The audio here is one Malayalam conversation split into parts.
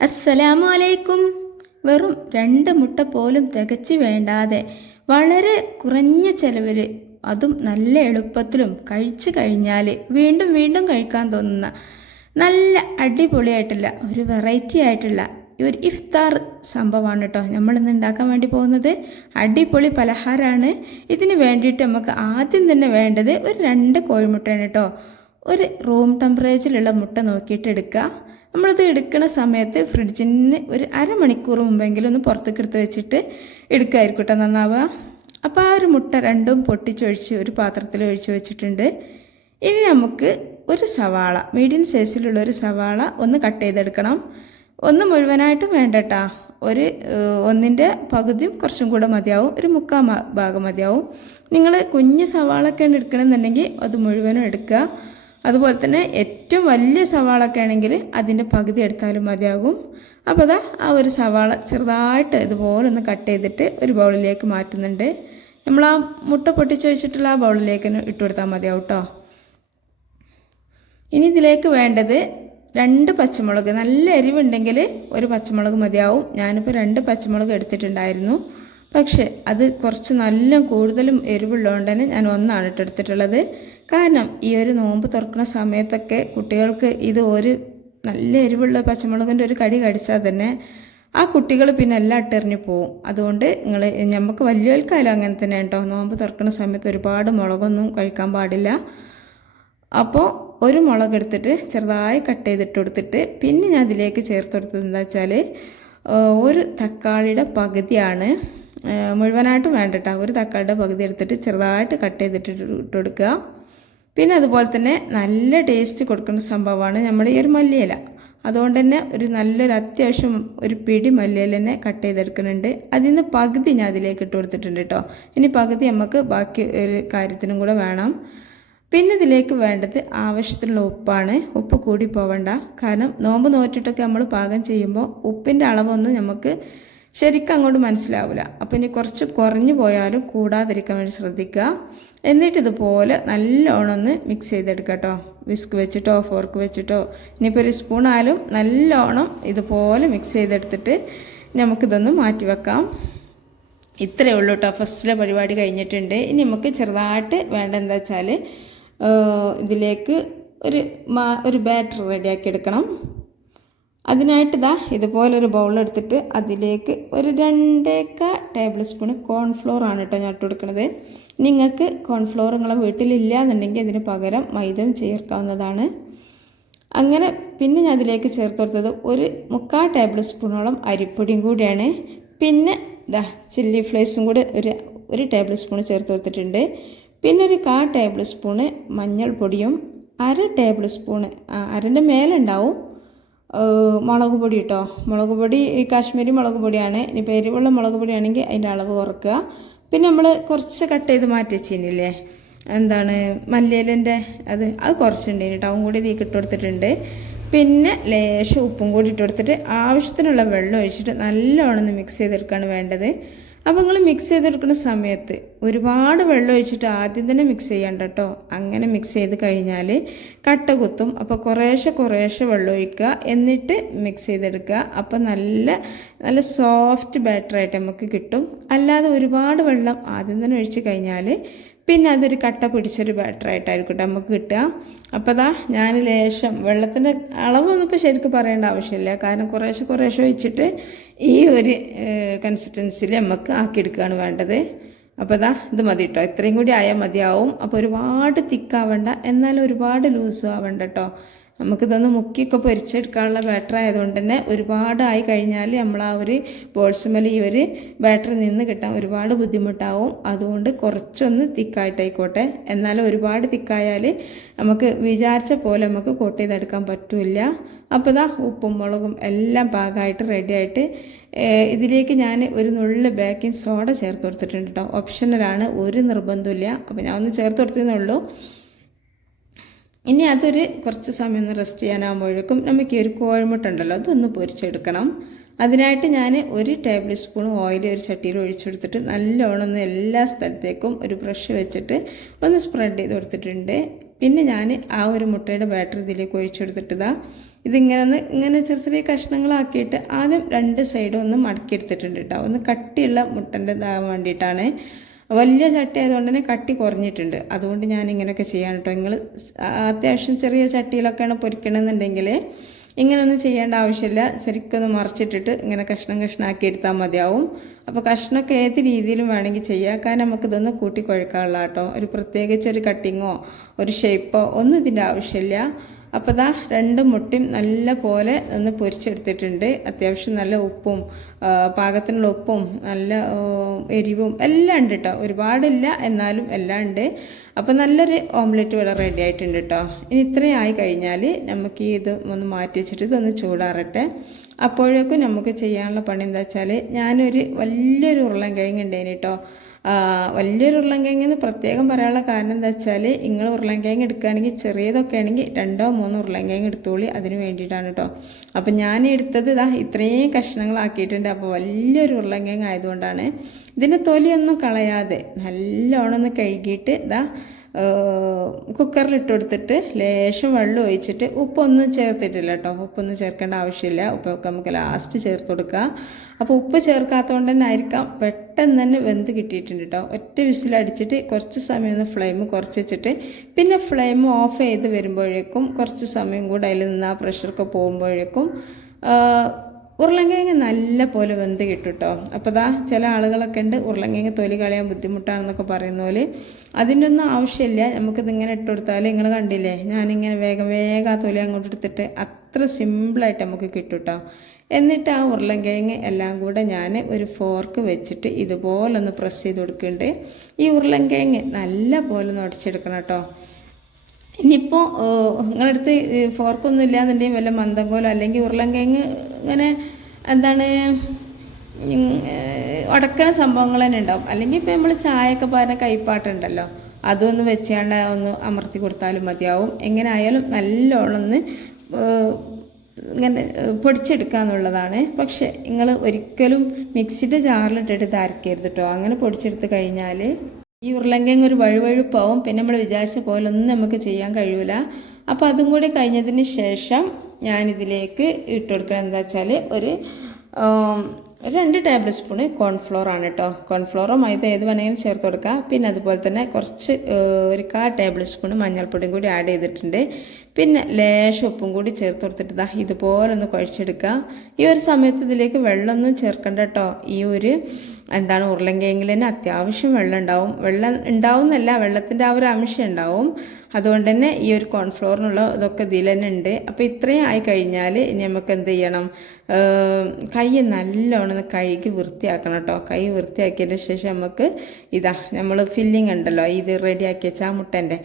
അസ്സലാമു അലൈക്കും വെറും രണ്ട് മുട്ട പോലും തികച്ച് വേണ്ടാതെ വളരെ കുറഞ്ഞ ചെലവിൽ അതും നല്ല എളുപ്പത്തിലും കഴിച്ചു കഴിഞ്ഞാൽ വീണ്ടും വീണ്ടും കഴിക്കാൻ തോന്നുന്ന നല്ല അടിപൊളിയായിട്ടുള്ള ഒരു വെറൈറ്റി ആയിട്ടുള്ള ഒരു ഇഫ്താർ സംഭവമാണ് കേട്ടോ നമ്മളിന്ന് ഉണ്ടാക്കാൻ വേണ്ടി പോകുന്നത് അടിപൊളി പലഹാരമാണ് ഇതിന് വേണ്ടിയിട്ട് നമുക്ക് ആദ്യം തന്നെ വേണ്ടത് ഒരു രണ്ട് കോഴിമുട്ടയാണ് കേട്ടോ ഒരു റൂം ടെമ്പറേച്ചറിലുള്ള മുട്ട നോക്കിയിട്ട് എടുക്കുക നമ്മളിത് എടുക്കുന്ന സമയത്ത് ഫ്രിഡ്ജിൽ നിന്ന് ഒരു അരമണിക്കൂർ മുമ്പെങ്കിലും ഒന്ന് പുറത്തേക്ക് എടുത്ത് വെച്ചിട്ട് എടുക്കായിരിക്കും കേട്ടോ നന്നാവുക. അപ്പോൾ ആ ഒരു മുട്ട രണ്ടും പൊട്ടിച്ചൊഴിച്ച് ഒരു പാത്രത്തിൽ ഒഴിച്ച് വെച്ചിട്ടുണ്ട്. ഇനി നമുക്ക് ഒരു സവാള മീഡിയം സൈസിലുള്ള ഒരു സവാള ഒന്ന് കട്ട് ചെയ്തെടുക്കണം. ഒന്ന് മുഴുവനായിട്ടും വേണ്ട ഒരു ഒന്നിന്റെ പകുതിയും കുറച്ചും കൂടെ മതിയാവും. ഒരു മുക്കാൽ ഭാഗം മതിയാവും. നിങ്ങൾ കുഞ്ഞ് സവാളൊക്കെയാണ് എടുക്കണമെന്നുണ്ടെങ്കിൽ അത് മുഴുവനും എടുക്കുക. അതുപോലെ തന്നെ ഏറ്റവും വലിയ സവാളൊക്കെ ആണെങ്കിൽ അതിന്റെ പകുതി എടുത്താലും മതിയാകും. അപ്പോൾ അതാ ആ ഒരു സവാള ചെറുതായിട്ട് ഇതുപോലെ ഒന്ന് കട്ട് ചെയ്തിട്ട് ഒരു ബൗളിലേക്ക് മാറ്റുന്നുണ്ട്. നമ്മൾ ആ മുട്ട പൊട്ടിച്ച് വെച്ചിട്ടുള്ള ആ ബൗളിലേക്ക് ഇട്ട് കൊടുത്താൽ മതിയാവും കേട്ടോ. ഇനി ഇതിലേക്ക് വേണ്ടത് രണ്ട് പച്ചമുളക് നല്ല എരിവുണ്ടെങ്കിൽ ഒരു പച്ചമുളക് മതിയാവും. ഞാനിപ്പോൾ രണ്ട് പച്ചമുളക് എടുത്തിട്ടുണ്ടായിരുന്നു. പക്ഷേ അത് കുറച്ച് നല്ല കൂടുതലും എരിവുള്ളതുകൊണ്ട് തന്നെ ഞാൻ ഒന്നാണ് ഇട്ട് എടുത്തിട്ടുള്ളത്. കാരണം ഈ ഒരു നോമ്പ് തുറക്കുന്ന സമയത്തൊക്കെ കുട്ടികൾക്ക് ഇത് ഒരു നല്ല എരിവുള്ള പച്ചമുളകിന്റെ ഒരു കടി കടിച്ചാൽ തന്നെ ആ കുട്ടികൾ പിന്നെ എല്ലാം ഇട്ടെറിഞ്ഞ് പോവും. അതുകൊണ്ട് നിങ്ങൾ നമുക്ക് വലിയവർക്കായാലും അങ്ങനെ തന്നെ കേട്ടോ. നോമ്പ് തുറക്കുന്ന സമയത്ത് ഒരുപാട് മുളകൊന്നും കഴിക്കാൻ പാടില്ല. അപ്പോൾ ഒരു മുളക് എടുത്തിട്ട് ചെറുതായി കട്ട് ചെയ്തിട്ട് കൊടുത്തിട്ട് പിന്നെ ഞാൻ അതിലേക്ക് ചേർത്ത് കൊടുത്തത് എന്താ വെച്ചാൽ ഒരു തക്കാളിയുടെ പകുതിയാണ് മുഴുവനായിട്ടും വേണ്ട ഒരു തക്കാളിയുടെ പകുതി എടുത്തിട്ട് ചെറുതായിട്ട് കട്ട് ചെയ്തിട്ട് ഇട്ട് കൊടുക്കുക. പിന്നെ അതുപോലെ തന്നെ നല്ല ടേസ്റ്റ് കൊടുക്കുന്ന സംഭവമാണ് നമ്മുടെ ഈ ഒരു മല്ലിയില. അതുകൊണ്ട് തന്നെ ഒരു നല്ലൊരു അത്യാവശ്യം ഒരു പിടി മല്ലിയില തന്നെ കട്ട് ചെയ്തെടുക്കുന്നുണ്ട്. അതിൽ നിന്ന് പകുതി ഞാൻ അതിലേക്ക് ഇട്ട് കൊടുത്തിട്ടുണ്ട് കേട്ടോ ഇനി പകുതി നമുക്ക് ബാക്കി ഒരു കാര്യത്തിനും കൂടെ വേണം. പിന്നെ ഇതിലേക്ക് വേണ്ടത് ആവശ്യത്തിനുള്ള ഉപ്പാണ്. ഉപ്പ് കൂടി പോവണ്ട. കാരണം നോമ്പ് നോറ്റിട്ടൊക്കെ നമ്മൾ പാകം ചെയ്യുമ്പോൾ ഉപ്പിന്റെ അളവൊന്നും നമുക്ക് ശരിക്കും അങ്ങോട്ട് മനസ്സിലാവില്ല അപ്പോൾ ഇനി കുറച്ച് കുറഞ്ഞു പോയാലും കൂടാതിരിക്കാൻ വേണ്ടി ശ്രദ്ധിക്കുക. എന്നിട്ട് ഇതുപോലെ നല്ലോണം ഒന്ന് മിക്സ് ചെയ്തെടുക്കുക കേട്ടോ വിസ്ക് വെച്ചിട്ടോ ഫോർക്ക് വെച്ചിട്ടോ. ഇനിയിപ്പോൾ ഒരു സ്പൂണാലും നല്ലോണം ഇതുപോലെ മിക്സ് ചെയ്തെടുത്തിട്ട് നമുക്കിതൊന്ന് മാറ്റി വെക്കാം. ഇത്രയേ ഉള്ളൂ കേട്ടോ ഫസ്റ്റിലെ പരിപാടി കഴിഞ്ഞിട്ടുണ്ട്. ഇനി നമുക്ക് ചെറുതായിട്ട് വേണ്ട എന്താ വെച്ചാൽ ഇതിലേക്ക് ഒരു ഒരു ബാറ്റർ റെഡിയാക്കി എടുക്കണം അതിനായിട്ട് ഇതാ ഇതുപോലൊരു ബൗൾ എടുത്തിട്ട് അതിലേക്ക് ഒരു രണ്ടേക്ക ടേബിൾ സ്പൂൺ കോൺഫ്ലോർ ആണ് കേട്ടോ ഞാൻ ഇട്ട് കൊടുക്കുന്നത് നിങ്ങൾക്ക് കോൺഫ്ലോർ നിങ്ങളെ വീട്ടിലില്ല എന്നുണ്ടെങ്കിൽ അതിന് പകരം മൈദം ചേർക്കാവുന്നതാണ്. അങ്ങനെ പിന്നെ ഞാൻ അതിലേക്ക് ചേർത്ത് കൊടുത്തത് ഒരു മുക്കാൽ ടേബിൾ സ്പൂണോളം അരിപ്പൊടിയും കൂടിയാണ്. പിന്നെ ഇതാ ചില്ലി ഫ്ലേക്സും കൂടി ഒരു ഒരു ടേബിൾ സ്പൂൺ ചേർത്ത് കൊടുത്തിട്ടുണ്ട്. പിന്നെ ഒരു കാ ടേബിൾ സ്പൂണ് മഞ്ഞൾപ്പൊടിയും അര ടേബിൾ സ്പൂണ് അരന്റെ മേലെ ഉണ്ടാവും. ഏഹ് മുളക് പൊടി കേട്ടോ മുളക് പൊടി ഈ കാശ്മീരി മുളക് പൊടിയാണ്. ഇനിയിപ്പോൾ എരിവുള്ള മുളക് പൊടിയാണെങ്കിൽ അതിന്റെ അളവ് കുറക്കുക. പിന്നെ നമ്മൾ കുറച്ച് കട്ട് ചെയ്ത് മാറ്റി വെച്ചില്ലേ എന്താണ്? മല്ലേലിന്റെ അത് അത് കുറച്ചുണ്ട് കേട്ടോ അതും കൂടി ഇതിലേക്ക് ഇട്ട് കൊടുത്തിട്ടുണ്ട്. പിന്നെ ലേശം ഉപ്പും കൂടി ഇട്ട് കൊടുത്തിട്ട് ആവശ്യത്തിനുള്ള വെള്ളം ഒഴിച്ചിട്ട് നല്ലോണം മിക്സ് ചെയ്തെടുക്കുകയാണ് വേണ്ടത്. അപ്പോൾ നിങ്ങൾ മിക്സ് ചെയ്തെടുക്കുന്ന സമയത്ത് ഒരുപാട് വെള്ളം ഒഴിച്ചിട്ട് ആദ്യം തന്നെ മിക്സ് ചെയ്യണ്ട കേട്ടോ അങ്ങനെ മിക്സ് ചെയ്ത് കഴിഞ്ഞാൽ കട്ട കുത്തും. അപ്പോൾ കുറേശ്ശെ കുറേശ്ശെ വെള്ളം ഒഴിക്കുക. എന്നിട്ട് മിക്സ് ചെയ്തെടുക്കുക. അപ്പോൾ നല്ല നല്ല സോഫ്റ്റ് ബാറ്ററായിട്ട് നമുക്ക് കിട്ടും. അല്ലാതെ ഒരുപാട് വെള്ളം ആദ്യം തന്നെ ഒഴിച്ച് കഴിഞ്ഞാൽ പിന്നെ അതൊരു കട്ട പിടിച്ചൊരു ബാറ്ററായിട്ടായിരിക്കും നമുക്ക് കിട്ടുക. അപ്പോൾ ദാ ഞാൻ ലേശം വെള്ളത്തിന്റെ അളവൊന്നും ഇപ്പോൾ ശരിക്കും പറയേണ്ട ആവശ്യമില്ല. കാരണം കുറേശ്ശെ കുറേശ്ശെ വെച്ചിട്ട് ഈ ഒരു കൺസിസ്റ്റൻസിൽ നമുക്ക് ആക്കിയെടുക്കുകയാണ് വേണ്ടത്. അപ്പോൾ ദാ ഇത് മതി കേട്ടോ ഇത്രയും കൂടി ആയാൽ മതിയാവും. അപ്പോൾ ഒരുപാട് തിക്കാവണ്ട എന്നാൽ ഒരുപാട് ലൂസും ആവണ്ട കേട്ടോ നമുക്കിതൊന്ന് മുക്കിയൊക്കെ പൊരിച്ചെടുക്കാനുള്ള ബാറ്റർ ആയതുകൊണ്ട് തന്നെ ഒരുപാടായി കഴിഞ്ഞാൽ നമ്മൾ ആ ഒരു ബോൾസുമേൽ ഈ ഒരു ബാറ്റർ നിന്ന് കിട്ടാൻ ഒരുപാട് ബുദ്ധിമുട്ടാവും. അതുകൊണ്ട് കുറച്ചൊന്ന് തിക്കായിട്ടായിക്കോട്ടെ എന്നാൽ ഒരുപാട് തിക്കായാൽ നമുക്ക് വിചാരിച്ച പോലെ നമുക്ക് കോട്ട് ചെയ്തെടുക്കാൻ പറ്റില്ല. അപ്പോൾ ഇതാ ഉപ്പും മുളകും എല്ലാം പാകമായിട്ട് റെഡിയായിട്ട് ഇതിലേക്ക് ഞാൻ ഒരു നുള്ളിൽ ബേക്കിംഗ് സോഡ ചേർത്ത് കൊടുത്തിട്ടുണ്ട് കേട്ടോ. ഓപ്ഷനലാണ് ഒരു നിർബന്ധമില്ല അപ്പോൾ ഞാൻ ഒന്ന് ചേർത്ത് കൊടുത്തേ ഉള്ളൂ. ഇനി അതൊരു കുറച്ച് സമയം ഒന്ന് റെസ്റ്റ് ചെയ്യാനാകുമ്പോഴേക്കും നമുക്ക് ഈ ഒരു കോഴിമുട്ടുണ്ടല്ലോ അതൊന്ന് പൊരിച്ചെടുക്കണം. അതിനായിട്ട് ഞാൻ ഒരു ടേബിൾ സ്പൂൺ ഓയിൽ ഒരു ചട്ടിയിൽ ഒഴിച്ചെടുത്തിട്ട് നല്ലോണം ഒന്ന് എല്ലാ സ്ഥലത്തേക്കും ഒരു ബ്രഷ് വെച്ചിട്ട് ഒന്ന് സ്പ്രെഡ് ചെയ്ത് കൊടുത്തിട്ടുണ്ട്. പിന്നെ ഞാൻ ആ ഒരു മുട്ടയുടെ ബാറ്റർ ഇതിലേക്ക് ഒഴിച്ചെടുത്തിട്ടതാ ഇതിങ്ങനെ ഒന്ന് ഇങ്ങനെ ചെറിയ ചെറിയ കഷ്ണങ്ങളാക്കിയിട്ട് ആദ്യം രണ്ട് സൈഡും ഒന്ന് മടക്കിയെടുത്തിട്ടുണ്ട് കേട്ടോ ഒന്ന് കട്ടിയുള്ള മുട്ടന്റെ ഇതാകാൻ വേണ്ടിയിട്ടാണ്. വലിയ ചട്ടി ആയതുകൊണ്ട് തന്നെ കട്ടി കുറഞ്ഞിട്ടുണ്ട്. അതുകൊണ്ട് ഞാൻ ഇങ്ങനെയൊക്കെ ചെയ്യാൻ കേട്ടോ നിങ്ങൾ അത്യാവശ്യം ചെറിയ ചട്ടിയിലൊക്കെയാണ് പൊരിക്കണമെന്നുണ്ടെങ്കിൽ ഇങ്ങനെയൊന്നും ചെയ്യേണ്ട ആവശ്യമില്ല. ശരിക്കൊന്ന് മറിച്ചിട്ടിട്ട് ഇങ്ങനെ കഷ്ണം കഷ്ണമാക്കി എടുത്താൽ മതിയാവും. അപ്പോൾ കഷ്ണമൊക്കെ ഏത് രീതിയിലും വേണമെങ്കിൽ ചെയ്യാം. കാരണം നമുക്കിതൊന്ന് കൂട്ടി കുഴക്കാനുള്ള കേട്ടോ ഒരു പ്രത്യേകിച്ച് ഒരു കട്ടിങ്ങോ ഒരു ഷേപ്പോ ഒന്നും ഇതിന്റെ ആവശ്യമില്ല. അപ്പോൾ ഇതാ രണ്ട് മുട്ടയും നല്ല പോലെ ഒന്ന് പൊരിച്ചെടുത്തിട്ടുണ്ട്. അത്യാവശ്യം നല്ല ഉപ്പും പാകത്തിനുള്ള ഉപ്പും നല്ല എരിവും എല്ലാം ഉണ്ട് കേട്ടോ ഒരുപാടില്ല എന്നാലും എല്ലാം ഉണ്ട്. അപ്പോൾ നല്ലൊരു ഓംലെറ്റ് ഇവിടെ റെഡി ആയിട്ടുണ്ട് കേട്ടോ ഇനി ഇത്രയും ആയി കഴിഞ്ഞാൽ നമുക്ക് ഇത് ഒന്ന് മാറ്റി വെച്ചിട്ട് ഇതൊന്ന് ചൂടാറട്ടെ. അപ്പോഴേക്കും നമുക്ക് ചെയ്യാനുള്ള പണി എന്താ വെച്ചാൽ ഞാനൊരു വലിയൊരു ഉരുളൻ കിഴങ്ങുണ്ടേന് കേട്ടോ വലിയൊരു ഉരുളൻകിഴങ്ങ് എന്ന് പ്രത്യേകം പറയാനുള്ള കാരണം എന്താ വെച്ചാൽ നിങ്ങൾ ഉരുളൻകിഴങ്ങ് എടുക്കുകയാണെങ്കിൽ ചെറിയതൊക്കെ ആണെങ്കിൽ രണ്ടോ മൂന്നോ ഉരുളൻകിഴങ്ങ് എടുത്തോളി അതിന് വേണ്ടിയിട്ടാണ് കേട്ടോ അപ്പം ഞാൻ എടുത്തത് ഇതാ ഇത്രയും കഷ്ണങ്ങളാക്കിയിട്ടുണ്ട്. അപ്പോൾ വലിയൊരു ഉരുളൻകിഴങ്ങ് ആയതുകൊണ്ടാണ്. ഇതിന്റെ തൊലിയൊന്നും കളയാതെ നല്ലോണം ഒന്ന് കഴുകിയിട്ട് ഇതാ കുക്കറിൽ ഇട്ട് കൊടുത്തിട്ട് ലേശം വെള്ളം ഒഴിച്ചിട്ട് ഉപ്പൊന്നും ചേർത്തിട്ടില്ല കേട്ടോ. ഉപ്പൊന്നും ചേർക്കേണ്ട ആവശ്യമില്ല. ഉപ്പൊക്കെ നമുക്ക് ലാസ്റ്റ് ചേർത്ത് കൊടുക്കുക. അപ്പോൾ ഉപ്പ് ചേർക്കാത്തതുകൊണ്ട് തന്നെ ആയിരിക്കാം. പെട്ടെന്ന് തന്നെ വെന്ത് കിട്ടിയിട്ടുണ്ട് കേട്ടോ. ഒറ്റ വിസിലടിച്ചിട്ട് കുറച്ച് സമയം ഒന്ന് ഫ്ലെയിം കുറച്ച് വെച്ചിട്ട് പിന്നെ ഫ്ലെയിം ഓഫ് ചെയ്ത് വരുമ്പോഴേക്കും കുറച്ച് സമയം കൂടെ അതിൽ നിന്ന് ആ പ്രഷറൊക്കെ പോകുമ്പോഴേക്കും ഉരുളൻകിഴങ്ങ് നല്ല പോലെ വെന്ത് കിട്ടുട്ടോ. കേട്ടോ അപ്പോൾ ദാ ചില ആളുകളൊക്കെ ഉണ്ട് ഉരുളങ്കിഴങ്ങ് തൊലി കളയാൻ ബുദ്ധിമുട്ടാണെന്നൊക്കെ പറയുന്ന പോലെ. അതിന്റെ ഒന്നും ആവശ്യമില്ല. നമുക്കിത് ഇങ്ങനെ ഇട്ട് കൊടുത്താൽ നിങ്ങൾ കണ്ടില്ലേ? ഞാനിങ്ങനെ വേഗം വേഗം ആ തൊലി അങ്ങോട്ട് എടുത്തിട്ട് അത്ര സിമ്പിളായിട്ട് നമുക്ക് കിട്ടുട്ടോ. കേട്ടോ എന്നിട്ട് ആ ഉരുളങ്കിഴങ്ങ് എല്ലാം കൂടെ ഞാൻ ഒരു ഫോർക്ക് വെച്ചിട്ട് ഇതുപോലൊന്ന് പ്രസ് ചെയ്ത് കൊടുക്കുന്നുണ്ട്. ഈ ഉരുളങ്കിഴങ്ങ് നല്ല പോലെ ഒന്ന് ഉടച്ചെടുക്കണം കേട്ടോ. ഇനിയിപ്പോൾ നിങ്ങളടുത്ത് ഫോർക്കൊന്നും ഇല്ലാന്നുണ്ടെങ്കിൽ വല്ല മന്ദങ്കോലോ അല്ലെങ്കിൽ ഉരുളൻകിഴങ്ങ് ഇങ്ങനെ എന്താണ് ഉടക്കണ സംഭവങ്ങൾ തന്നെ ഉണ്ടാവും. അല്ലെങ്കിൽ ഇപ്പോൾ നമ്മൾ ചായയൊക്കെ പറഞ്ഞ കൈപ്പാട്ടുണ്ടല്ലോ അതൊന്ന് വെച്ചാണ്ട് ഒന്ന് അമർത്തി കൊടുത്താലും മതിയാവും. എങ്ങനെ ആയാലും നല്ലോണം ഒന്ന് ഇങ്ങനെ പൊടിച്ചെടുക്കുക എന്നുള്ളതാണ്. പക്ഷേ നിങ്ങൾ ഒരിക്കലും മിക്സിയുടെ ജാറിലിട്ടിട്ട് ഇത് അരക്കരുത് കേട്ടോ അങ്ങനെ പൊടിച്ചെടുത്ത് കഴിഞ്ഞാൽ ഈ ഉരുളങ്കിഴങ്ങ് ഒരു വഴുവഴുപ്പാവും. പിന്നെ നമ്മൾ വിചാരിച്ച പോലെ ഒന്നും നമുക്ക് ചെയ്യാൻ കഴിയൂല. അപ്പോൾ അതും കൂടി കഴിഞ്ഞതിന് ശേഷം ഞാനിതിലേക്ക് ഇട്ട് കൊടുക്കണം എന്താ വെച്ചാൽ ഒരു രണ്ട് ടേബിൾ സ്പൂണ് കോൺഫ്ലോർ ആണ് കേട്ടോ കോൺഫ്ലോറോ മൈദ ഏത് വേണമെങ്കിലും ചേർത്ത് കൊടുക്കുക പിന്നെ അതുപോലെ തന്നെ കുറച്ച് ഒരു കാ ടേബിൾ സ്പൂണ് മഞ്ഞൾപ്പൊടിയും കൂടി ആഡ് ചെയ്തിട്ടുണ്ട്. പിന്നെ ലേശം ഉപ്പും കൂടി ചേർത്ത് കൊടുത്തിട്ട് ഇതാ ഇതുപോലെ ഒന്ന് കുഴച്ചെടുക്കുക ഈ ഒരു സമയത്ത് ഇതിലേക്ക് വെള്ളമൊന്നും ചേർക്കണ്ട കേട്ടോ ഈ ഒരു എന്താണ് ഉരുളൻകിഴങ്ങിൽ തന്നെ അത്യാവശ്യം വെള്ളം ഉണ്ടാവും. വെള്ളം ഉണ്ടാവും എന്നല്ല വെള്ളത്തിന്റെ ആ ഒരു അംശം ഉണ്ടാവും. അതുകൊണ്ട് തന്നെ ഈ ഒരു കോൺഫ്ലോറിനുള്ള ഇതൊക്കെ ഇതിൽ തന്നെ ഉണ്ട്. അപ്പോൾ ഇത്രയും ആയി കഴിഞ്ഞാൽ ഇനി നമുക്ക് എന്ത് ചെയ്യണം? കൈ നല്ലോണം കഴുകി വൃത്തിയാക്കണം കേട്ടോ കൈ വൃത്തിയാക്കിയതിന് ശേഷം നമുക്ക് ഇതാ നമ്മൾ ഫില്ലിംഗ് ഉണ്ടല്ലോ ഇത് റെഡിയാക്കിയ ചാമുട്ടേന്റെ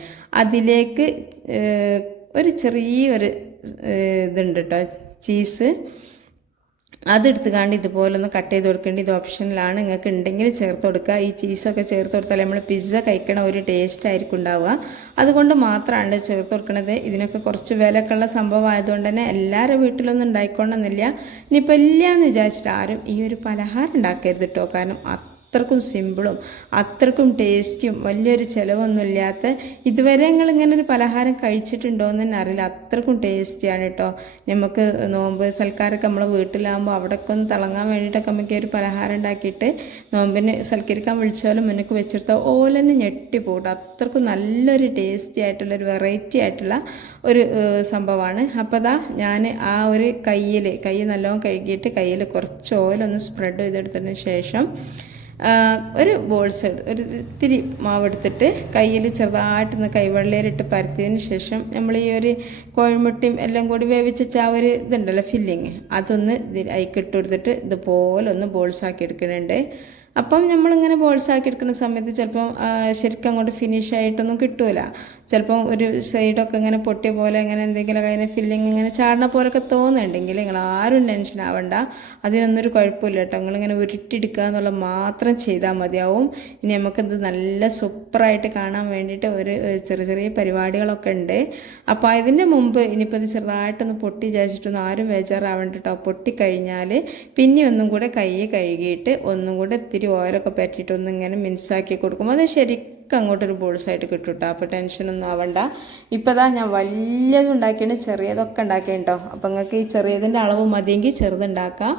അതിലേക്ക് ഒരു ചെറിയൊരു ഇതുണ്ട് കേട്ടോ ചീസ്. അതെടുത്ത് കാണ്ട് ഇതുപോലെ ഒന്ന് കട്ട് ചെയ്ത് കൊടുക്കേണ്ടി ഇത് ഓപ്ഷനിലാണ്. നിങ്ങൾക്ക് ഉണ്ടെങ്കിൽ ചേർത്ത് കൊടുക്കുക. ഈ ചീസൊക്കെ ചേർത്ത് കൊടുത്താൽ നമ്മൾ പിസ്സ കഴിക്കണ ഒരു ടേസ്റ്റ് ആയിരിക്കും ഉണ്ടാവുക. അതുകൊണ്ട് മാത്രമാണ് ചേർത്ത് കൊടുക്കണത്. ഇതിനൊക്കെ കുറച്ച് വിലയൊക്കെ ഉള്ള സംഭവം ആയതുകൊണ്ട് തന്നെ എല്ലാവരുടെ വീട്ടിലൊന്നും ഉണ്ടായിക്കൊണ്ടെന്നില്ല ഇനിയിപ്പോൾ ഇല്ല എന്ന് വിചാരിച്ചിട്ട് ആരും ഈ ഒരു പലഹാരം ഉണ്ടാക്കരുത് കേട്ടോ കാരണം അത്രക്കും സിമ്പിളും അത്രക്കും ടേസ്റ്റിയും വലിയൊരു ചിലവൊന്നും ഇല്ലാത്ത ഇതുവരെ നിങ്ങൾ ഇങ്ങനെ ഒരു പലഹാരം കഴിച്ചിട്ടുണ്ടോ എന്ന് തന്നെ അറിയില്ല. അത്രക്കും ടേസ്റ്റിയാണ് കേട്ടോ നമുക്ക് നോമ്പ് സൽക്കാരൊക്കെ നമ്മളെ വീട്ടിലാകുമ്പോൾ അവിടെയൊക്കെ ഒന്ന് തിളങ്ങാൻ വേണ്ടിയിട്ടൊക്കെ നമുക്ക് ഒരു പലഹാരം ഉണ്ടാക്കിയിട്ട് നോമ്പിന് സൽക്കരിക്കാൻ വിളിച്ചാലും മുന്നക്ക് വെച്ചെടുത്താൽ ഓലന്നെ ഞെട്ടി പോകട്ടെ അത്രക്കും നല്ലൊരു ടേസ്റ്റി ആയിട്ടുള്ള ഒരു വെറൈറ്റി ആയിട്ടുള്ള ഒരു സംഭവമാണ്. അപ്പോൾ ദാ ഞാൻ ആ ഒരു കയ്യിൽ കൈ നല്ലോണം കഴുകിയിട്ട് കയ്യിൽ കുറച്ച് ഓയിലൊന്ന് സ്പ്രെഡ് ചെയ്തെടുത്തതിന് ശേഷം ഒരു ബോൾസ് ഒരു ഇത്തിരി മാവെടുത്തിട്ട് കയ്യിൽ ചെറുതായിട്ടൊന്ന് കൈവെള്ളയിലിട്ട് പരത്തിയതിന് ശേഷം നമ്മൾ ഈ ഒരു കോഴിമുട്ടയും എല്ലാം കൂടി വേവിച്ച ആ ഒരു ഇതുണ്ടല്ലോ ഫില്ലിങ് അതൊന്ന് ഇതിൽ അതിലേക്ക് കൊടുത്തിട്ട് ഇതുപോലെ ഒന്ന് ബോൾസാക്കി എടുക്കുന്നുണ്ട്. അപ്പം നമ്മളിങ്ങനെ ബോൾസ് ആക്കി എടുക്കുന്ന സമയത്ത് ചിലപ്പം ശരിക്കും അങ്ങോട്ട് ഫിനിഷ് ആയിട്ടൊന്നും കിട്ടൂല. ചിലപ്പം ഒരു സൈഡൊക്കെ ഇങ്ങനെ പൊട്ടിയ പോലെ ഇങ്ങനെ എന്തെങ്കിലും അതിനെ ഫില്ലിങ് ഇങ്ങനെ ചാടണ പോലൊക്കെ തോന്നുന്നുണ്ടെങ്കിൽ നിങ്ങൾ ആരും ടെൻഷൻ ആവണ്ട. അതിനൊന്നും ഒരു കുഴപ്പമില്ല കേട്ടോ. നിങ്ങളിങ്ങനെ ഉരുട്ടിയെടുക്കുക എന്നുള്ള മാത്രം ചെയ്താൽ മതിയാവും. ഇനി നമുക്കിത് നല്ല സൂപ്പറായിട്ട് കാണാൻ വേണ്ടിയിട്ട് ഒരു ചെറിയ ചെറിയ പരിപാടികളൊക്കെ ഉണ്ട്. അപ്പോൾ ഇതിന്റെ മുമ്പ് ഇനിയിപ്പോൾ ഇത് ചെറുതായിട്ടൊന്ന് പൊട്ടി വിചാരിച്ചിട്ടൊന്നും ആരും ബേജാറാവണ്ട കേട്ടോ. പൊട്ടിക്കഴിഞ്ഞാൽ പിന്നെ ഒന്നും കൂടെ കൈ കഴുകിയിട്ട് ഒന്നും കൂടെ ഇത്തിരി ഓയിലൊക്കെ പറ്റിയിട്ട് ഒന്നിങ്ങനെ മിൻസാക്കി കൊടുക്കുമ്പോൾ അത് ശരിക്കും അങ്ങോട്ടൊരു ബോൾസായിട്ട് കിട്ടും കേട്ടോ അപ്പോൾ ടെൻഷനൊന്നും ആവണ്ട. ഇപ്പോൾ ഇതാ ഞാൻ വലിയത് ഉണ്ടാക്കിയാണ് ചെറിയതൊക്കെ ഉണ്ടാക്കിയിട്ടുണ്ടോ അപ്പോൾ നിങ്ങൾക്ക് ഈ ചെറിയതിന്റെ അളവ് മതിയെങ്കിൽ ചെറുതുണ്ടാക്കാം.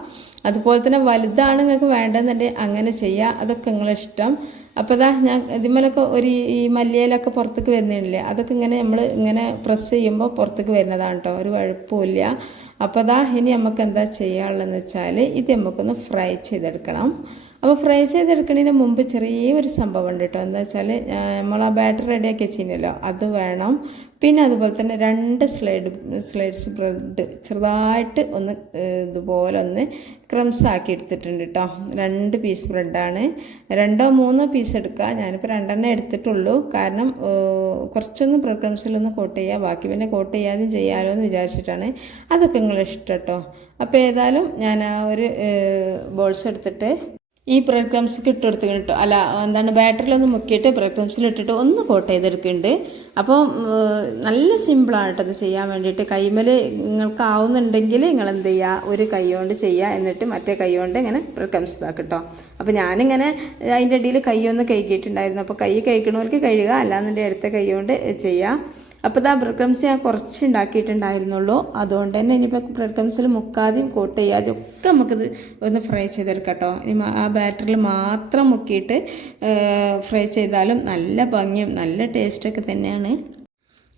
അതുപോലെ തന്നെ വലുതാണ് നിങ്ങൾക്ക് വേണ്ടതെന്നുണ്ടെങ്കിൽ അങ്ങനെ ചെയ്യുക അതൊക്കെ നിങ്ങളിഷ്ടം അപ്പോൾ ഇതാ ഞാൻ ഇതിമേലൊക്കെ ഒരു ഈ മല്ലിയിലൊക്കെ പുറത്തേക്ക് വരുന്നില്ലേ അതൊക്കെ ഇങ്ങനെ നമ്മൾ ഇങ്ങനെ പ്രസ് ചെയ്യുമ്പോൾ പുറത്തേക്ക് വരുന്നതാണ് കേട്ടോ ഒരു കുഴപ്പമില്ല അപ്പോൾ അതാ ഇനി നമുക്ക് എന്താ ചെയ്യാനുള്ളതെന്ന് വെച്ചാൽ ഇത് നമുക്കൊന്ന് ഫ്രൈ ചെയ്തെടുക്കണം. അപ്പോൾ ഫ്രൈ ചെയ്തെടുക്കുന്നതിന് മുമ്പ് ചെറിയൊരു സംഭവം ഉണ്ട് കേട്ടോ എന്താ വെച്ചാൽ നമ്മൾ ആ ബാറ്റർ റെഡിയാക്കി വെച്ചിരുന്നല്ലോ. അത് വേണം. പിന്നെ അതുപോലെ തന്നെ രണ്ട് സ്ലൈഡ് സ്ലൈഡ്സ് ബ്രെഡ് ചെറുതായിട്ട് ഒന്ന് ഇതുപോലെ ഒന്ന് ക്രംസ് ആക്കി എടുത്തിട്ടുണ്ട് കേട്ടോ രണ്ട് പീസ് ബ്രെഡാണ് രണ്ടോ മൂന്നോ പീസ് എടുക്കുക ഞാനിപ്പോൾ രണ്ടെണ്ണം എടുത്തിട്ടുള്ളൂ. കാരണം കുറച്ചൊന്ന് ബ്രെഡ് ക്രംസിലൊന്ന് കോട്ട് ചെയ്യുക ബാക്കി പിന്നെ കോട്ട് ചെയ്യാതെ ചെയ്യാമല്ലോ എന്ന് വിചാരിച്ചിട്ടാണ്. അതൊക്കെ നിങ്ങളിഷ്ടം കേട്ടോ അപ്പോൾ ഏതായാലും ഞാൻ ആ ഒരു ബോൾസ് എടുത്തിട്ട് ഈ ബ്രെഡ് ക്രംസ് ഇട്ട് കൊടുത്ത് കേട്ടോ അല്ല എന്താണ് ബാറ്ററിലൊന്ന് മുക്കിയിട്ട് ബ്രെഡ് ക്രംസിൽ ഇട്ടിട്ട് ഒന്ന് കോട്ട് ചെയ്തെടുക്കുന്നുണ്ട്. അപ്പോൾ നല്ല സിമ്പിളാണ് കേട്ടോ ഇത് ചെയ്യാൻ വേണ്ടിയിട്ട് കൈമൽ നിങ്ങൾക്ക് ആവുന്നുണ്ടെങ്കിൽ നിങ്ങൾ എന്ത് ചെയ്യുക ഒരു കൈ കൊണ്ട് ചെയ്യുക എന്നിട്ട് മറ്റേ കൈ കൊണ്ട് ഇങ്ങനെ ബ്രെഡ് ക്രംസ് ഇതാക്കുക കേട്ടോ അപ്പോൾ ഞാനിങ്ങനെ അതിന്റെ ഇടയിൽ കൈ ഒന്ന് കഴുകിയിട്ടുണ്ടായിരുന്നു. അപ്പോൾ കൈ കഴിക്കണവർക്ക് കഴുകുക അല്ലാന്നുണ്ടെങ്കിൽ അടുത്ത കൈ കൊണ്ട് ചെയ്യുക അപ്പോൾ ഇതാ ബ്രെഡ് ക്രംസ് ഞാൻ കുറച്ച് ഉണ്ടാക്കിയിട്ടുണ്ടായിരുന്നുള്ളൂ അതുകൊണ്ട് തന്നെ ഇനിയിപ്പോൾ ബ്രെഡ് ക്രംസിൽ മുക്കാതെയും കോട്ട് ചെയ്യാതെയും ഒക്കെ നമുക്കിത് ഒന്ന് ഫ്രൈ ചെയ്തെടുക്കാം കേട്ടോ ഇനി ആ ബാറ്ററിൽ മാത്രം മുക്കിയിട്ട് ഫ്രൈ ചെയ്താലും നല്ല ഭംഗിയും നല്ല ടേസ്റ്റൊക്കെ തന്നെയാണ്.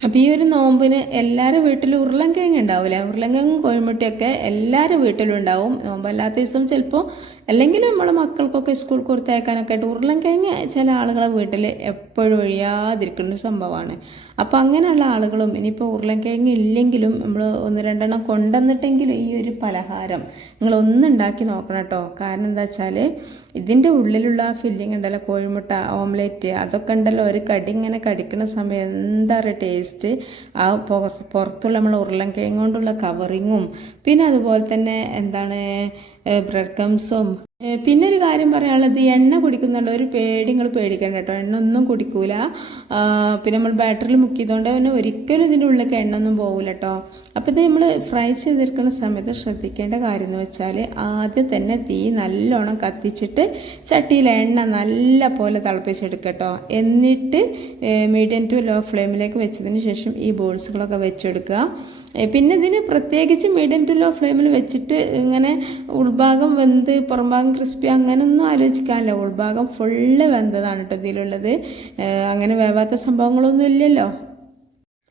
അപ്പോൾ ഈ ഒരു നോമ്പിന് എല്ലാവരും വീട്ടിലും ഉരുളൻകിഴങ്ങ് ഉണ്ടാവില്ലേ ഉരുളൻകിഴങ്ങും കോഴിമുട്ടയൊക്കെ എല്ലാവരും വീട്ടിലും ഉണ്ടാവും. നോമ്പല്ലാത്ത ദിവസം ചിലപ്പോൾ അല്ലെങ്കിൽ നമ്മളെ മക്കൾക്കൊക്കെ സ്കൂൾ കൊടുത്തയക്കാനൊക്കെ ആയിട്ട് ഉരുളൻകിഴങ്ങ് ചില ആളുകളെ വീട്ടിൽ എപ്പോഴും ഒഴിയാതിരിക്കുന്ന സംഭവമാണ്. അപ്പോൾ അങ്ങനെയുള്ള ആളുകളും ഇനിയിപ്പോൾ ഉരുളൻകിഴങ്ങ് ഇല്ലെങ്കിലും നമ്മൾ ഒന്ന് രണ്ടെണ്ണം കൊണ്ടുവന്നിട്ടെങ്കിലും ഈ ഒരു പലഹാരം നിങ്ങൾ നോക്കണം കേട്ടോ. കാരണം എന്താ വെച്ചാൽ ഇതിന്റെ ഉള്ളിലുള്ള ആ ഫില്ലിംഗ് ഉണ്ടല്ലോ കോഴിമുട്ട ഓംലേറ്റ് അതൊക്കെ ഉണ്ടല്ലോ ഒരു കടി ഇങ്ങനെ കടിക്കുന്ന സമയം എന്താ പറയുക ടേസ്റ്റ് ആ പുറ- പുറത്തുള്ള നമ്മൾ ഉരുളൻകിഴങ്ങ് കൊണ്ടുള്ള കവറിങ്ങും പിന്നെ അതുപോലെ തന്നെ എന്താണ് ബ്രെഡ് ക്രംസും പിന്നെ ഒരു കാര്യം പറയാനുള്ളത് എണ്ണ കുടിക്കുന്നുണ്ട്. ഒരു പേടി നിങ്ങൾ പേടിക്കണ്ട കേട്ടോ. എണ്ണ ഒന്നും കുടിക്കൂല പിന്നെ നമ്മൾ ബാറ്ററിൽ മുക്കിയതുകൊണ്ട് പിന്നെ ഒരിക്കലും ഇതിന്റെ ഉള്ളിലേക്ക് എണ്ണ ഒന്നും പോകില്ല കേട്ടോ. അപ്പോൾ ഇത് നമ്മൾ ഫ്രൈ ചെയ്തെടുക്കുന്ന സമയത്ത് ശ്രദ്ധിക്കേണ്ട കാര്യം എന്ന് വെച്ചാൽ ആദ്യം തന്നെ തീ നല്ലോണം കത്തിച്ചിട്ട് ചട്ടിയിൽ എണ്ണ നല്ല പോലെ തിളപ്പിച്ചെടുക്കുക കേട്ടോ. എന്നിട്ട് മീഡിയം ടു ലോ ഫ്ലെയിമിലേക്ക് വെച്ചതിന് ശേഷം ഈ ബോൾസുകളൊക്കെ വെച്ചെടുക്കുക. പിന്നെ ഇതിന് പ്രത്യേകിച്ച് മീഡിയം ടു ലോ ഫ്ലെയിമിൽ വെച്ചിട്ട് ഇങ്ങനെ ഉൾഭാഗം വെന്ത് പുറംഭാഗം ക്രിസ്പി അങ്ങനെയൊന്നും ആലോചിക്കാമല്ല ഉൾഭാഗം ഫുള്ള് വെന്തതാണ് കേട്ടോ ഇതിലുള്ളത്. അങ്ങനെ വേവാത്ത സംഭവങ്ങളൊന്നും ഇല്ലല്ലോ.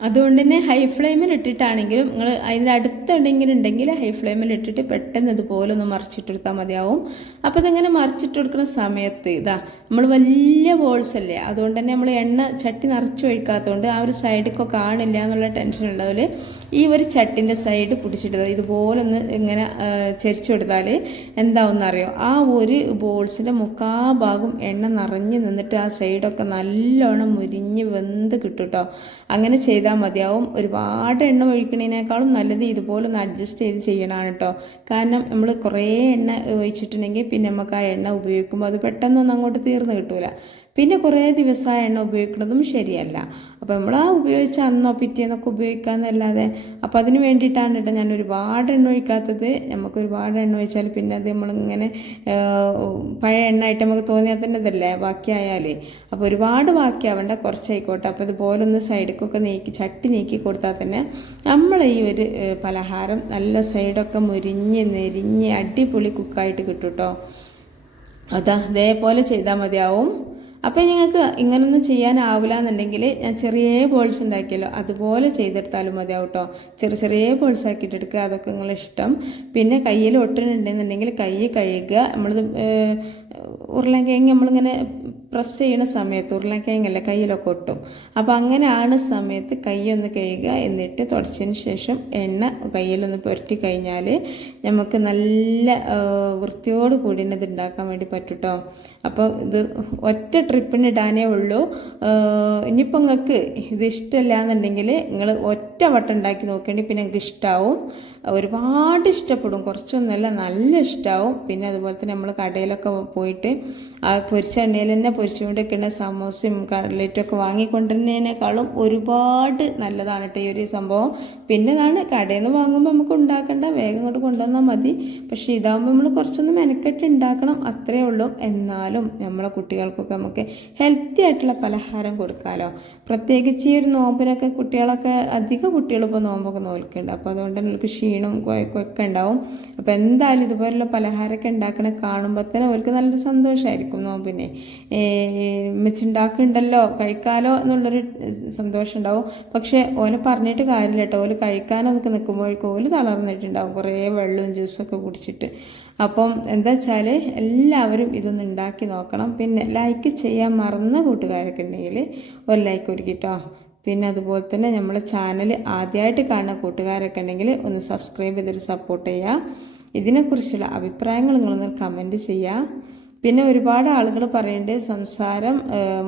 അതുകൊണ്ട് തന്നെ ഹൈ ഫ്ലെയിമിൽ ഇട്ടിട്ടാണെങ്കിലും നിങ്ങൾ അതിന്റെ അടുത്തുണ്ടെങ്കിലും ഉണ്ടെങ്കിൽ ഹൈ ഫ്ലെയിമിൽ ഇട്ടിട്ട് പെട്ടെന്ന് ഇതുപോലെ ഒന്ന് മറിച്ചിട്ടെടുത്താൽ മതിയാവും. അപ്പോൾ ഇതിങ്ങനെ മറിച്ചിട്ട് കൊടുക്കുന്ന സമയത്ത് ഇതാ നമ്മൾ വലിയ ബോൾസ് അല്ലേ അതുകൊണ്ട് തന്നെ നമ്മൾ എണ്ണ ചട്ടി നിറച്ച് ഒഴിക്കാത്തതുകൊണ്ട് ആ ഒരു സൈഡിക്കോ കാണില്ല എന്നുള്ള ടെൻഷൻ ഉള്ളതിൽ ഈ ഒരു ചട്ടിന്റെ സൈഡ് പിടിച്ചിട്ട് ഇതുപോലെ ഒന്ന് ഇങ്ങനെ ആ, ചെരിച്ചു എന്താവും എന്താവുമെന്നറിയോ ആ ഒരു ബോൾസിന്റെ മുക്കാ ഭാഗം എണ്ണ നിറഞ്ഞ് നിന്നിട്ട് ആ സൈഡൊക്കെ നല്ലോണം മുരിഞ്ഞ് വെന്ത് കിട്ടും കേട്ടോ അങ്ങനെ ചെയ്താൽ മതിയാവും. ഒരുപാട് എണ്ണ ഒഴിക്കണതിനേക്കാളും നല്ലത് ഇതുപോലെ ഒന്ന് അഡ്ജസ്റ്റ് ചെയ്ത് ചെയ്യണമാണ് കേട്ടോ കാരണം നമ്മൾ കുറേ എണ്ണ ഒഴിച്ചിട്ടുണ്ടെങ്കിൽ പിന്നെ നമുക്ക് ആ എണ്ണ ഉപയോഗിക്കുമ്പോൾ അത് പെട്ടെന്നൊന്നും അങ്ങോട്ട് തീർന്ന് കിട്ടൂല. പിന്നെ കുറേ ദിവസം എണ്ണ ഉപയോഗിക്കുന്നതും ശരിയല്ല. അപ്പോൾ നമ്മൾ ആ ഉപയോഗിച്ച അന്നോ പിറ്റേന്നൊക്കെ ഉപയോഗിക്കാമെന്നല്ലാതെ അപ്പോൾ അതിന് വേണ്ടിയിട്ടാണ് കേട്ടോ ഞാൻ ഒരുപാട് എണ്ണ ഒഴിക്കാത്തത്. നമുക്ക് ഒരുപാട് എണ്ണ ഒഴിച്ചാൽ പിന്നെ അത് നമ്മളിങ്ങനെ പഴയ എണ്ണ ആയിട്ട് നമുക്ക് തോന്നിയാൽ തന്നെ ഇതല്ലേ ബാക്കിയായാലേ. അപ്പോൾ ഒരുപാട് ബാക്കിയാവേണ്ട കുറച്ചായിക്കോട്ടെ. അപ്പോൾ ഇതുപോലെ ഒന്ന് സൈഡിക്കൊക്കെ നീക്കി ചട്ടി നീക്കി കൊടുത്താൽ തന്നെ നമ്മൾ ഈ ഒരു പലഹാരം നല്ല സൈഡൊക്കെ മുരിഞ്ഞ് നെരിഞ്ഞ് അടിപൊളി കുക്കായിട്ട് കിട്ടും കേട്ടോ. അതാ ഇതേപോലെ ചെയ്താൽ മതിയാവും. അപ്പം നിങ്ങൾക്ക് ഇങ്ങനൊന്നും ചെയ്യാനാവില്ല എന്നുണ്ടെങ്കിൽ ഞാൻ ചെറിയ ബോൾസ് ഉണ്ടാക്കിയല്ലോ അതുപോലെ ചെയ്തെടുത്താലും മതിയാവും കേട്ടോ ചെറിയ ചെറിയ ബോൾസ് ആക്കിയിട്ട് എടുക്കുക അതൊക്കെ നിങ്ങളെ ഇഷ്ടം. പിന്നെ കയ്യിൽ ഒട്ടിനുണ്ടെന്നുണ്ടെങ്കിൽ കൈ കഴുകുക. നമ്മളിത് ഉരുളൻ ഉരുളൻകിഴങ്ങ് നമ്മളിങ്ങനെ പ്രസ് ചെയ്യുന്ന സമയത്ത് ഉരുളക്കിഴങ്ങല്ല കയ്യിലൊക്കെ ഒട്ടും. അപ്പോൾ അങ്ങനെ ആണ് സമയത്ത് കൈ ഒന്ന് കഴുകുക. എന്നിട്ട് തുടച്ചതിന് ശേഷം എണ്ണ കയ്യിലൊന്ന് പുരട്ടി കഴിഞ്ഞാൽ നമുക്ക് നല്ല വൃത്തിയോട് കൂടി ഇത് ഉണ്ടാക്കാൻ വേണ്ടി പറ്റൂട്ടോ. അപ്പോൾ ഇത് ഒറ്റ ട്രിപ്പിന് ഇടാനേ ഉള്ളൂ. ഇനിയിപ്പോൾ നിങ്ങൾക്ക് ഇത് ഇഷ്ടമല്ല എന്നുണ്ടെങ്കിൽ നിങ്ങൾ ഒറ്റ വട്ടം ഉണ്ടാക്കി നോക്കേണ്ടി പിന്നെ നിങ്ങൾക്ക് ഇഷ്ടമാവും ഒരുപാട് ഇഷ്ടപ്പെടും. കുറച്ചൊന്നുമല്ല നല്ല ഇഷ്ടമാവും പിന്നെ അതുപോലെ തന്നെ നമ്മൾ കടയിലൊക്കെ പോയിട്ട് ആ പൊരിച്ച എണ്ണയിൽ തന്നെ പൊരിച്ചുകൊണ്ടിരിക്കുന്ന സമോസയും കട്ലറ്റും ഒക്കെ വാങ്ങിക്കൊണ്ടിരുന്നതിനേക്കാളും ഒരുപാട് നല്ലതാണ് കേട്ടോ ഈ ഒരു സംഭവം. പിന്നെ ഇതാണ് കടയിൽ നിന്ന് വാങ്ങുമ്പോൾ നമുക്ക് ഉണ്ടാക്കേണ്ട വേഗം ഇങ്ങോട്ട് കൊണ്ടുവന്നാൽ മതി. പക്ഷേ ഇതാകുമ്പോൾ നമ്മൾ കുറച്ചൊന്ന് മെനക്കെട്ട് ഉണ്ടാക്കണം അത്രേ ഉള്ളൂ. എന്നാലും നമ്മളെ കുട്ടികൾക്കൊക്കെ നമുക്ക് ഹെൽത്തി ആയിട്ടുള്ള പലഹാരം കൊടുക്കാമല്ലോ പ്രത്യേകിച്ച് ഈ ഒരു നോമ്പിനൊക്കെ കുട്ടികളൊക്കെ അധികം കുട്ടികൾ ഇപ്പോൾ നോമ്പൊക്കെ നോൽക്കുന്നുണ്ട് അപ്പോൾ അതുകൊണ്ട് തന്നെ അവർക്ക് ക്ഷീണവും ഒക്കെ ഉണ്ടാവും. അപ്പോൾ എന്തായാലും ഇതുപോലുള്ള പലഹാരമൊക്കെ ഉണ്ടാക്കണ കാണുമ്പോൾ തന്നെ അവർക്ക് നല്ലൊരു സന്തോഷമായിരിക്കും നോമ്പിനെ. വെച്ചുണ്ടാക്കുന്നുണ്ടല്ലോ കഴിക്കാലോ എന്നുള്ളൊരു സന്തോഷം ഉണ്ടാവും. പക്ഷേ ഓനെ പറഞ്ഞിട്ട് കാര്യമില്ല കേട്ടോ. ഓൽ കഴിക്കാനൊക്കെ നിൽക്കുമ്പോഴേക്കും ഓൽ തളർന്നിട്ടുണ്ടാവും. കുറേ വെള്ളവും ജ്യൂസൊക്കെ കുടിച്ചിട്ട്. അപ്പം എന്താ വെച്ചാൽ എല്ലാവരും ഇതൊന്ന് ഉണ്ടാക്കി നോക്കണം. പിന്നെ ലൈക്ക് ചെയ്യാൻ മറന്ന കൂട്ടുകാരൊക്കെ ഉണ്ടെങ്കിൽ ഒരു ലൈക്ക് കൊടുക്കിട്ടോ പിന്നെ അതുപോലെ തന്നെ നമ്മളെ ചാനൽ ആദ്യമായിട്ട് കാണുന്ന കൂട്ടുകാരൊക്കെ ഉണ്ടെങ്കിൽ ഒന്ന് സബ്സ്ക്രൈബ് ചെയ്തിട്ട് സപ്പോർട്ട് ചെയ്യുക ഇതിനെക്കുറിച്ചുള്ള അഭിപ്രായങ്ങൾ നിങ്ങളൊന്ന് കമന്റ് ചെയ്യുക പിന്നെ ഒരുപാട് ആളുകൾ പറയുന്നുണ്ട് സംസാരം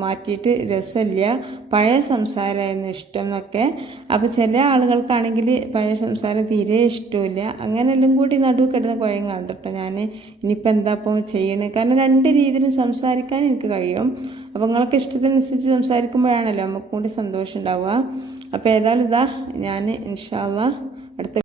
മാറ്റിയിട്ട് രസമില്ല പഴയ സംസാരമായിരുന്നു ഇഷ്ടം എന്നൊക്കെ അപ്പോൾ ചില ആളുകൾക്കാണെങ്കിൽ പഴയ സംസാരം തീരെ ഇഷ്ടമില്ല അങ്ങനെയെല്ലാം കൂടി നടുവ് കിടന്ന് കുഴയും കണ്ടിട്ടോ ഞാൻ ഇനിയിപ്പോൾ എന്താ ഇപ്പോൾ ചെയ്യണേ? കാരണം രണ്ട് രീതിയിലും സംസാരിക്കാൻ എനിക്ക് കഴിയും. അപ്പോൾ നിങ്ങൾക്ക് ഇഷ്ടത്തിനനുസരിച്ച് സംസാരിക്കുമ്പോഴാണല്ലോ നമുക്ക് കൂടി സന്തോഷം ഉണ്ടാവുക അപ്പോൾ ഏതായാലും ഇതാ ഞാൻ ഇൻഷാല്ല അടുത്ത